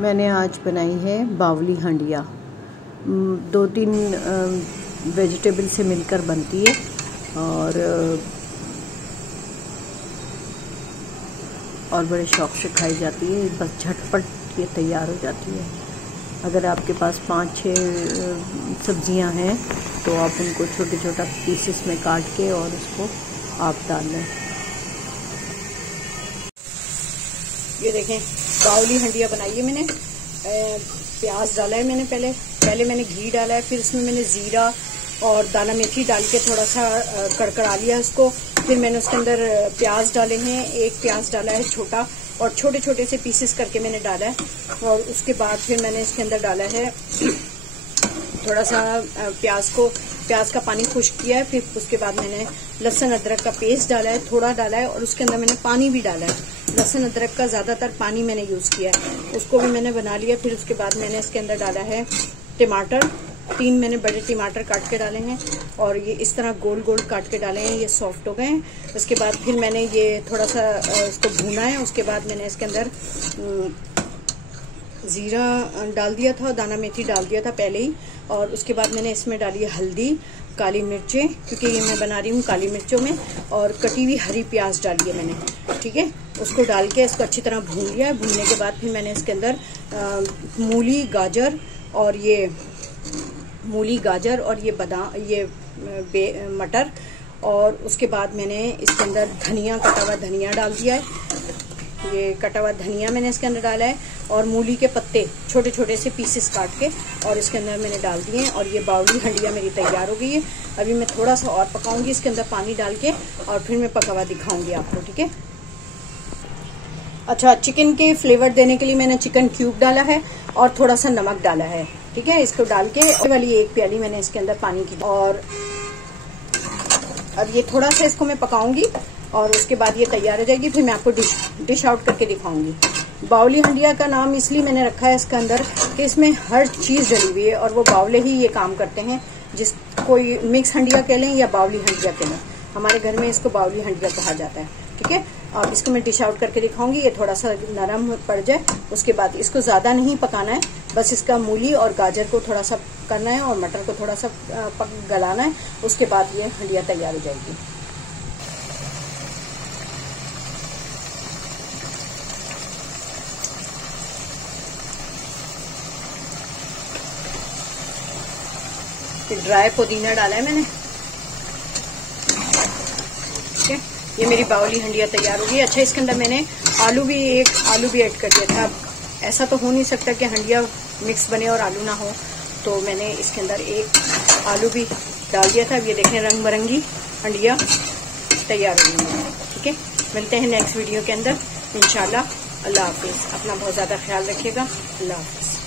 मैंने आज बनाई है बावली हंडिया। 2-3 वेजिटेबल से मिलकर बनती है और बड़े शौक़ से खाई जाती है। बस झटपट ये तैयार हो जाती है। अगर आपके पास 5-6 सब्जियां हैं तो आप उनको छोटे छोटा पीसेस में काट के और उसको आप डाल लें। ये देखें, बावली हंडिया बनाई है मैंने। प्याज डाला है मैंने, पहले मैंने घी डाला है, फिर इसमें मैंने जीरा और दाना मेथी डाल के थोड़ा सा कड़कड़ा लिया इसको। फिर मैंने उसके अंदर प्याज डाले हैं, एक प्याज डाला है छोटा और छोटे छोटे से पीसेस करके मैंने डाला है। और उसके बाद फिर मैंने इसके अंदर डाला है थोड़ा सा प्याज का पानी खुश्क किया है। फिर उसके बाद मैंने लहसुन अदरक का पेस्ट डाला है, थोड़ा डाला है, और उसके अंदर मैंने पानी भी डाला है। लहसुन अदरक का ज्यादातर पानी मैंने यूज किया है, उसको भी मैंने बना लिया। फिर उसके बाद मैंने इसके अंदर डाला है टमाटर। 3 मैंने बड़े टमाटर काट के डाले हैं और ये इस तरह गोल गोल काट के डाले हैं, ये सॉफ्ट हो गए हैं। उसके बाद फिर मैंने ये थोड़ा सा इसको भूना है। उसके बाद मैंने इसके अंदर जीरा डाल दिया था, दाना मेथी डाल दिया था पहले ही। और उसके बाद मैंने इसमें डाली है हल्दी, काली मिर्चें, क्योंकि ये मैं बना रही हूँ काली मिर्चों में, और कटी हुई हरी प्याज डाली है मैंने। ठीक है, उसको डाल के इसको अच्छी तरह भून लिया। भूनने के बाद फिर मैंने इसके अंदर मूली गाजर और ये बादाम, ये मटर, और उसके बाद मैंने इसके अंदर कटा हुआ धनिया डाल दिया है। ये कटा हुआ धनिया मैंने इसके अंदर डाला है, और मूली के पत्ते छोटे छोटे से पीसेस काट के और इसके अंदर मैंने डाल दिए हैं। और ये बावली हंडिया मेरी तैयार हो गई है। अभी मैं थोड़ा सा और पकाऊंगी इसके अंदर पानी डाल के, और फिर मैं पका हुआ दिखाऊंगी आपको। ठीक है। अच्छा, चिकन के फ्लेवर देने के लिए मैंने चिकन क्यूब डाला है और थोड़ा सा नमक डाला है। ठीक है, इसको डाल के वाली 1 प्याली मैंने इसके अंदर पानी की, और अब ये थोड़ा सा इसको मैं पकाऊंगी और उसके बाद ये तैयार हो जाएगी। फिर मैं आपको डिश आउट करके दिखाऊंगी। बावली हंडिया का नाम इसलिए मैंने रखा है इसके अंदर कि इसमें हर चीज डली हुई है, और वो बावले ही ये काम करते हैं। जिस कोई मिक्स हंडिया कह लें या बावली हंडिया कह लें, हमारे घर में इसको बावली हंडिया कहा जाता है। ठीक है, अब इसको मैं डिश आउट करके दिखाऊंगी। ये थोड़ा सा नरम पड़ जाए, उसके बाद इसको ज्यादा नहीं पकाना है, बस इसका मूली और गाजर को थोड़ा सा करना है और मटर को थोड़ा सा गलाना है। उसके बाद ये हंडिया तैयार हो जाएगी। ड्राई पुदीना डाला है मैंने। ठीक है, ये मेरी बावली हंडिया तैयार होगी। अच्छा, इसके अंदर मैंने एक आलू भी ऐड कर दिया था। अब ऐसा तो हो नहीं सकता कि हंडिया मिक्स बने और आलू ना हो, तो मैंने इसके अंदर एक आलू भी डाल दिया था। अब ये देखें, रंग बिरंगी हंडिया तैयार होगी मेरी। ठीक है, मिलते हैं नेक्स्ट वीडियो के अंदर इंशाल्लाह। अल्लाह हाफिज। अपना बहुत ज्यादा ख्याल रखिएगा। अल्लाह हाफिज।